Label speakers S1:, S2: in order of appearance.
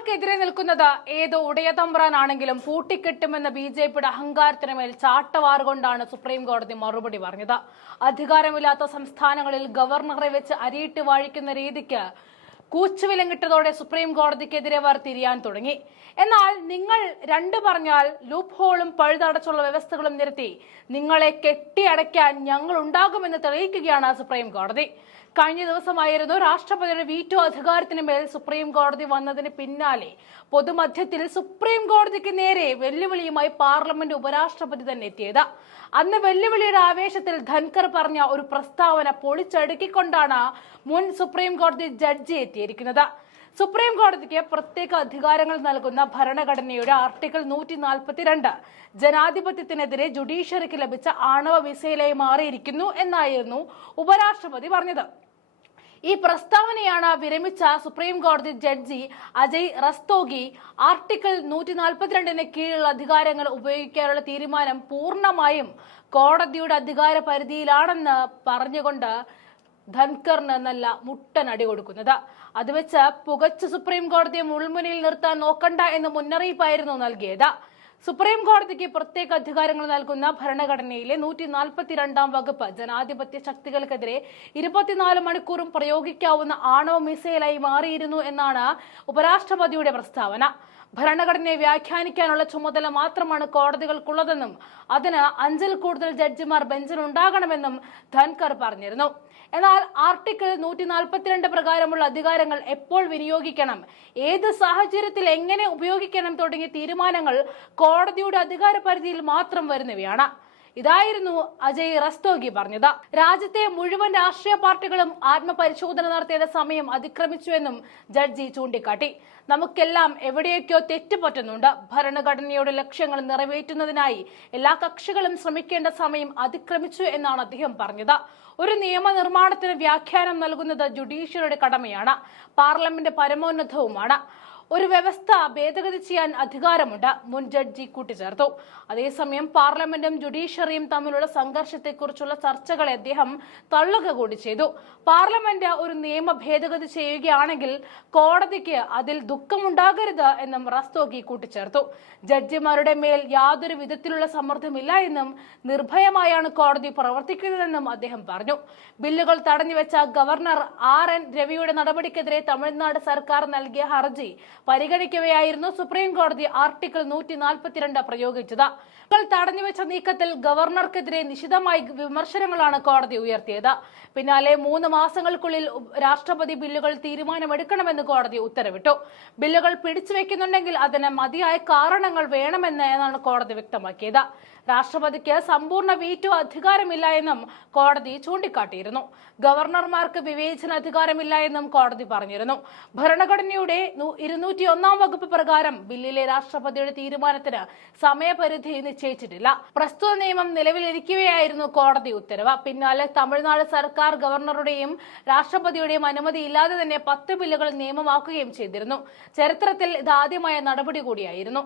S1: ഗവർണർക്കെതിരെ നിൽക്കുന്നത് ഏതോ ഉടയതമ്പ്രാനാണെങ്കിലും പൂട്ടിക്കെട്ടുമെന്ന ബി ജെ പിയുടെ അഹങ്കാരത്തിന് മേൽ ചാട്ടവാറുകൊണ്ടാണ് സുപ്രീം കോടതി മറുപടി പറഞ്ഞത്. അധികാരമില്ലാത്ത സംസ്ഥാനങ്ങളിൽ ഗവർണറെ വെച്ച് അരിയിട്ട് വാഴിക്കുന്ന രീതിക്ക് കൂച്ചുവിലം കിട്ടതോടെ സുപ്രീം കോടതിക്കെതിരെ അവർ തിരിയാൻ തുടങ്ങി. എന്നാൽ നിങ്ങൾ രണ്ട് പറഞ്ഞാൽ ലൂപ്പ് ഹോളും പഴുതടച്ചുള്ള വ്യവസ്ഥകളും നിരത്തി നിങ്ങളെ കെട്ടിയടയ്ക്കാൻ ഞങ്ങൾ ഉണ്ടാകുമെന്ന് തെളിയിക്കുകയാണ് സുപ്രീം കോടതി. കഴിഞ്ഞ ദിവസമായിരുന്നു രാഷ്ട്രപതിയുടെ വീറ്റോ അധികാരത്തിന് മേൽ സുപ്രീം കോടതി വന്നതിന് പിന്നാലെ പൊതുമധ്യത്തിൽ സുപ്രീം കോടതിക്ക് നേരെ വെല്ലുവിളിയുമായി പാർലമെന്റ് ഉപരാഷ്ട്രപതി തന്നെ എത്തിയത്. അന്ന് വെല്ലുവിളിയുടെ ആവേശത്തിൽ ധൻകർ പറഞ്ഞ ഒരു പ്രസ്താവന പൊളിച്ചടുക്കിക്കൊണ്ടാണ് മുൻ സുപ്രീം കോടതി ജഡ്ജി എത്തിയിരിക്കുന്നത് സുപ്രീം കോടതിക്ക് പ്രത്യേക അധികാരങ്ങൾ നൽകുന്ന ഭരണഘടനയുടെ ആർട്ടിക്കിൾ നൂറ്റി നാൽപ്പത്തിരണ്ട് ജനാധിപത്യത്തിനെതിരെ ജുഡീഷ്യറിക്ക് ലഭിച്ച ആണവ വിസയിലായി മാറിയിരിക്കുന്നു എന്നായിരുന്നു ഉപരാഷ്ട്രപതി പറഞ്ഞത്. ഈ പ്രസ്താവനയാണ് വിരമിച്ച സുപ്രീം കോടതി ജഡ്ജി അജയ് റസ്തോഗി ആർട്ടിക്കിൾ നൂറ്റി നാൽപ്പത്തിരണ്ടിന് കീഴിലുള്ള അധികാരങ്ങൾ ഉപയോഗിക്കാനുള്ള തീരുമാനം പൂർണമായും കോടതിയുടെ അധികാര പരിധിയിലാണെന്ന് പറഞ്ഞുകൊണ്ട് ധൻകറിന് നല്ല മുട്ടനടി കൊടുക്കുന്നത്. അത് വെച്ച് പുകച്ച് സുപ്രീം കോടതിയെ മുൾമുനയിൽ നിർത്താൻ നോക്കണ്ട എന്ന് മുന്നറിയിപ്പായിരുന്നു നൽകിയത്. സുപ്രീം കോടതിക്ക് പ്രത്യേക അധികാരങ്ങൾ നൽകുന്ന ഭരണഘടനയിലെ നൂറ്റി നാൽപ്പത്തിരണ്ടാം വകുപ്പ് ജനാധിപത്യ ശക്തികൾക്കെതിരെ ഇരുപത്തിനാല് മണിക്കൂറും പ്രയോഗിക്കാവുന്ന ആണവ മിസൈലായി മാറിയിരുന്നു എന്നാണ് ഉപരാഷ്ട്രപതിയുടെ പ്രസ്താവന. ഭരണഘടനയെ വ്യാഖ്യാനിക്കാനുള്ള ചുമതല മാത്രമാണ് കോടതികൾക്കുള്ളതെന്നും അതിന് അഞ്ചിൽ കൂടുതൽ ജഡ്ജിമാർ ബെഞ്ചിൽ ഉണ്ടാകണമെന്നും ധൻകർ പറഞ്ഞിരുന്നു. എന്നാൽ ആർട്ടിക്കിൾ നൂറ്റി നാൽപ്പത്തിരണ്ട് പ്രകാരമുള്ള അധികാരങ്ങൾ എപ്പോൾ വിനിയോഗിക്കണം? ഏത് സാഹചര്യത്തിൽ എങ്ങനെ ഉപയോഗിക്കണം തുടങ്ങിയ തീരുമാനങ്ങൾ കോടതിയുടെ അധികാര പരിധിയിൽ മാത്രം വരുന്നവയാണ്. ഇതായിരുന്നു അജയ് റസ്തോഗി പറഞ്ഞത്. രാജ്യത്തെ മുഴുവൻ രാഷ്ട്രീയ പാർട്ടികളും ആത്മപരിശോധന നടത്തിയത് സമയം അതിക്രമിച്ചുവെന്നും ജഡ്ജി ചൂണ്ടിക്കാട്ടി. നമുക്കെല്ലാം എവിടെയൊക്കെയോ തെറ്റുപറ്റുന്നുണ്ട്. ഭരണഘടനയുടെ ലക്ഷ്യങ്ങൾ നിറവേറ്റുന്നതിനായി എല്ലാ കക്ഷികളും ശ്രമിക്കേണ്ട സമയം അതിക്രമിച്ചു എന്നാണ് അദ്ദേഹം പറഞ്ഞത്. ഒരു നിയമനിർമ്മാണത്തിന് വ്യാഖ്യാനം നൽകുന്നത് ജുഡീഷ്യറിയുടെ കടമയാണ്. പാർലമെന്റ് പരമോന്നതവുമാണ്. ഒരു വ്യവസ്ഥ ഭേദഗതി ചെയ്യാൻ അധികാരമുണ്ട്. മുൻ ജഡ്ജി കൂട്ടിച്ചേർത്തു. അതേസമയം പാർലമെന്റും ജുഡീഷ്യറിയും തമ്മിലുള്ള സംഘർഷത്തെക്കുറിച്ചുള്ള ചർച്ചകളെ അദ്ദേഹം തള്ളുക കൂടി ചെയ്തു. പാർലമെന്റ് ഒരു നിയമ ഭേദഗതി ചെയ്യുകയാണെങ്കിൽ കോടതിക്ക് അതിൽ ദുഃഖമുണ്ടാകരുത് എന്നും റസ്തോഗി കൂട്ടിച്ചേർത്തു. ജഡ്ജിമാരുടെ മേൽ യാതൊരു വിധത്തിലുള്ള സമ്മർദ്ദമില്ല എന്നും നിർഭയമായാണ് കോടതി പ്രവർത്തിക്കുന്നതെന്നും അദ്ദേഹം പറഞ്ഞു. ബില്ലുകൾ തടഞ്ഞുവെച്ച ഗവർണർ ആർ എൻ രവിയുടെ നടപടിക്കെതിരെ തമിഴ്നാട് സർക്കാർ നൽകിയ ഹർജി പരിഗണിക്കവെയായിരുന്നു സുപ്രീം കോടതി ആർട്ടിക്കിൾ നൂറ്റി നാൽപ്പത്തിരണ്ട് പ്രയോഗിച്ചത്. ബില്ലുകൾ തടഞ്ഞുവെച്ച നീക്കത്തിൽ ഗവർണർക്കെതിരെ നിശിതമായി വിമർശനങ്ങളാണ് കോടതി ഉയർത്തിയത്. പിന്നാലെ മൂന്ന് മാസങ്ങൾക്കുള്ളിൽ രാഷ്ട്രപതി ബില്ലുകൾ തീരുമാനമെടുക്കണമെന്ന് കോടതി ഉത്തരവിട്ടു. ബില്ലുകൾ പിടിച്ചുവെക്കുന്നുണ്ടെങ്കിൽ അതിന് മതിയായ കാരണങ്ങൾ വേണമെന്ന് എന്നാണ് കോടതി വ്യക്തമാക്കിയത്. രാഷ്ട്രപതിക്ക് സമ്പൂർണ വീറ്റോ അധികാരമില്ല എന്നും കോടതി ചൂണ്ടിക്കാട്ടിയിരുന്നു. ഗവർണർമാർക്ക് വിവേചന അധികാരമില്ല എന്നും കോടതി പറഞ്ഞിരുന്നു. ഭരണഘടനയുടെ ഇരുന്നൂറ്റി ഒന്നാം വകുപ്പ് പ്രകാരം ബില്ലിലെ രാഷ്ട്രപതിയുടെ തീരുമാനത്തിന് സമയപരിധി നിശ്ചയിച്ചിട്ടില്ല. പ്രസ്തുത നിയമം നിലവിലിരിക്കുകയായിരുന്നു കോടതി ഉത്തരവ്. പിന്നാലെ തമിഴ്നാട് സർക്കാർ ഗവർണറുടെയും രാഷ്ട്രപതിയുടെയും അനുമതി ഇല്ലാതെ തന്നെ പത്ത് ബില്ലുകൾ നിയമമാക്കുകയും ചെയ്തിരുന്നു. ചരിത്രത്തിൽ ഇതാദ്യമായ നടപടി കൂടിയായിരുന്നു.